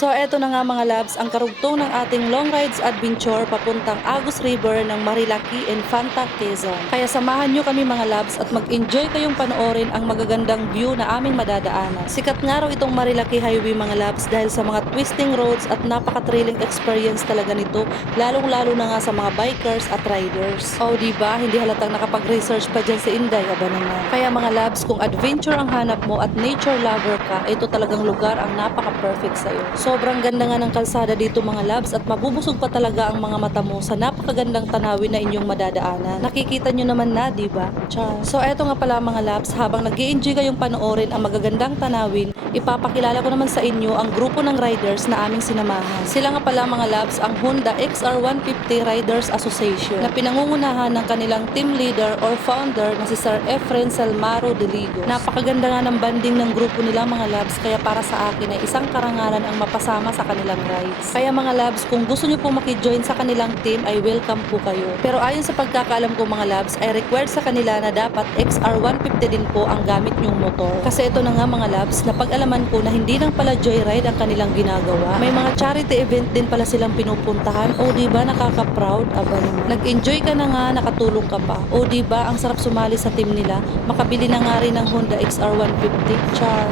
So eto na nga mga labs, ang karugtong ng ating long rides adventure papuntang Agus River ng Marilaki, Infanta, Quezon. Kaya samahan nyo kami mga labs at mag-enjoy kayong panoorin ang magagandang view na aming madadaanan. Sikat nga raw itong Marilaki Highway mga labs dahil sa mga twisting roads at napaka-thrilling experience talaga nito, lalong-lalo na nga sa mga bikers at riders. O diba, hindi halatang nakapag-research pa dyan si Inday, aba naman. Kaya mga labs, kung adventure ang hanap mo at nature lover ka, ito talagang lugar ang napaka-perfect sa'yo. Sobrang ganda nga ng kalsada dito mga labs at mabubusog pa talaga ang mga mata mo sa napakagandang tanawin na inyong madadaanan. Nakikita nyo naman na, diba? Char. So eto nga pala mga labs, habang nag-i-enjoy kayong panoorin ang magagandang tanawin, ipapakilala ko naman sa inyo ang grupo ng riders na aming sinamahan. Sila nga pala mga labs ang Honda XR150 Riders Association na pinangungunahan ng kanilang team leader or founder na si Sir Efren Salmaro de Ligos. Napakaganda nga ng banding ng grupo nila mga labs, kaya para sa akin ay isang karangalan ang mapasama sa kanilang rides. Kaya mga labs, kung gusto nyo pong maki-join sa kanilang team ay welcome po kayo. Pero ayon sa pagkakaalam ko mga labs ay required sa kanila na dapat XR150 din po ang gamit nyong motor. Kasi ito na nga mga labs, napag-alaman ko na hindi lang pala joyride ang kanilang ginagawa. May mga charity event din pala silang pinupuntahan. O diba nakaka-proud? Aba naman. Nag-enjoy ka na nga, nakatulong ka pa. O diba ang sarap sumali sa team nila? Makabili na nga rin ng Honda XR150. Char.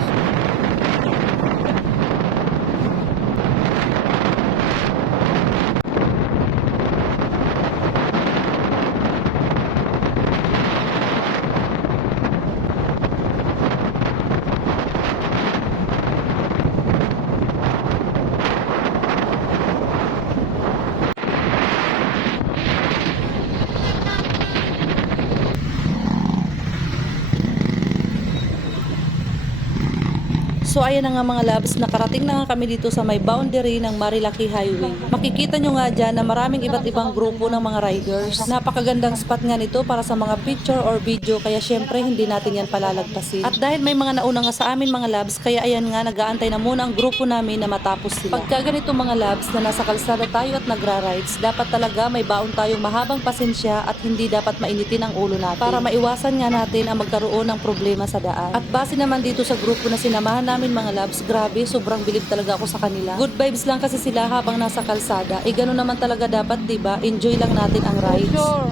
So ayan na nga mga labs, nakarating na nga kami dito sa may boundary ng Marilaki Highway. Makikita nyo nga dyan na maraming iba't ibang grupo ng mga riders. Napakagandang spot nga nito para sa mga picture or video, kaya syempre hindi natin yan palalagpasin. At dahil may mga nauna nga sa amin mga labs, kaya ayan nga nag-aantay na muna ang grupo namin na matapos sila. Pagka ganito mga labs na nasa kalsada tayo at nagra-rides, dapat talaga may baon tayong mahabang pasensya at hindi dapat mainitin ang ulo natin para maiwasan nga natin ang magkaroon ng problema sa daan. At base naman dito sa grupo na sinamahan namin mga labs, grabe, sobrang bilib talaga ako sa kanila. Good vibes lang kasi sila habang nasa kalsada. Eh ganun naman talaga dapat, 'di ba? Enjoy lang natin ang rides. Sure.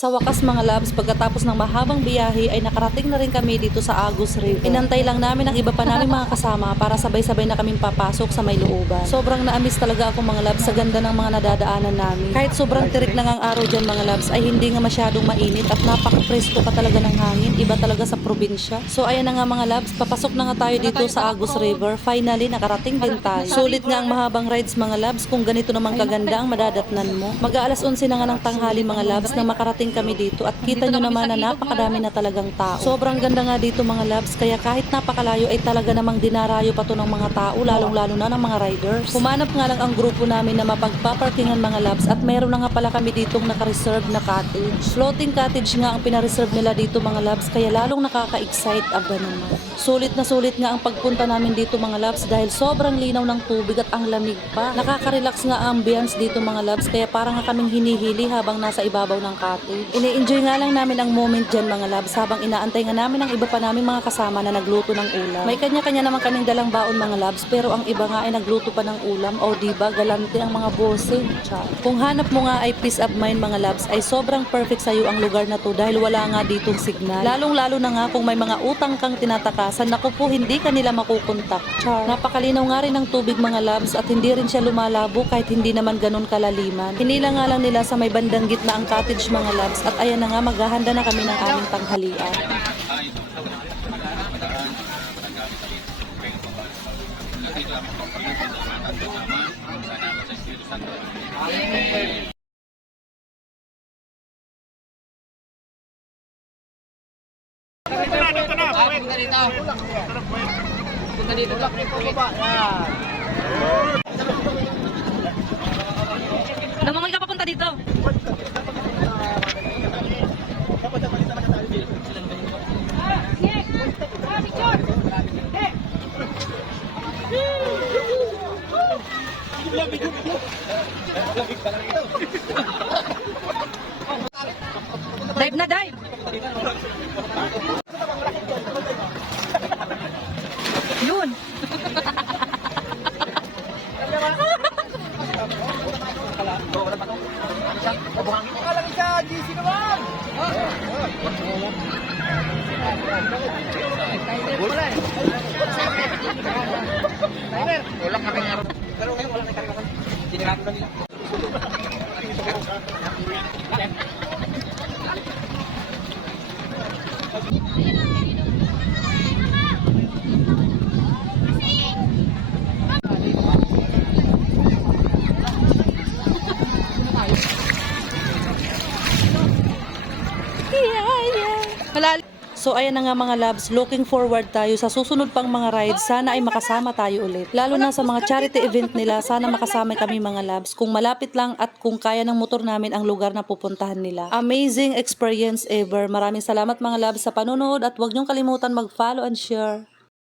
Sa wakas mga labs, pagkatapos ng mahabang biyahe ay nakarating na rin kami dito sa Agus River. Inantay lang namin ang iba pa naming mga kasama para sabay-sabay na kaming papasok sa may looban. Sobrang na-amiss talaga ako mga labs sa ganda ng mga nadadaanan namin. Kahit sobrang tirik na ang araw dyan mga labs ay hindi nga masyadong mainit at napaka-presko pa talaga ng hangin. Iba talaga sa probinsya. So ayan na nga mga labs, papasok na nga tayo dito sa Agus River. Finally, nakarating din tayo. Sulit nga ang mahabang rides mga labs kung ganito naman kaganda ang madadatnan mo. Mag-aalas 11 na nga ng tanghali mga labs nang makarating kami dito at kita nyo naman na napakadami na talagang tao. Sobrang ganda nga dito mga labs kaya kahit napakalayo ay talaga namang dinarayo pa to ng mga tao lalong-lalo na ng mga riders. Humanap nga lang ang grupo namin na mapagpaparkingan mga labs at meron na nga pala kami ditong naka-reserve na cottage. Floating cottage nga ang pina-reserve nila dito mga labs kaya lalong nakaka-excite aba naman. Sulit nga ang pagpunta namin dito mga labs dahil sobrang linaw ng tubig at ang lamig pa. Nakaka-relax nga ang ambience dito mga labs kaya parang nga kaming hinihili habang nasa ibabaw ng cottage. Ini-enjoy nga lang namin ang moment dyan mga labs habang inaantay nga namin ang iba pa naming mga kasama na nagluto ng ulam. May kanya-kanya naman kaming dalang baon mga labs pero ang iba nga ay nagluto pa ng ulam o diba galante ang mga bossing. Kung hanap mo nga ay peace of mind mga labs ay sobrang perfect sa'yo ang lugar na to dahil wala nga ditong signal. Lalong-lalo na nga kung may mga utang kang tinatakasan naku po hindi ka nila makukontak. Napakalinaw nga rin ng tubig mga labs at hindi rin siya lumalabo kahit hindi naman ganun kalaliman. Hinila nga lang nila sa may bandang gitna ang cottage mga labs at ayan na nga maghahanda na kami ng aming tanghalian. Namangoy ka papunta dito. Dive na dive. Yun. Malalim. So ayan na nga mga labs, looking forward tayo sa susunod pang mga rides. Sana ay makasama tayo ulit. Lalo na sa mga charity event nila, sana makasama kami mga labs. Kung malapit lang at kung kaya ng motor namin ang lugar na pupuntahan nila. Amazing experience ever. Maraming salamat mga labs sa panonood at huwag niyong kalimutan mag-follow and share.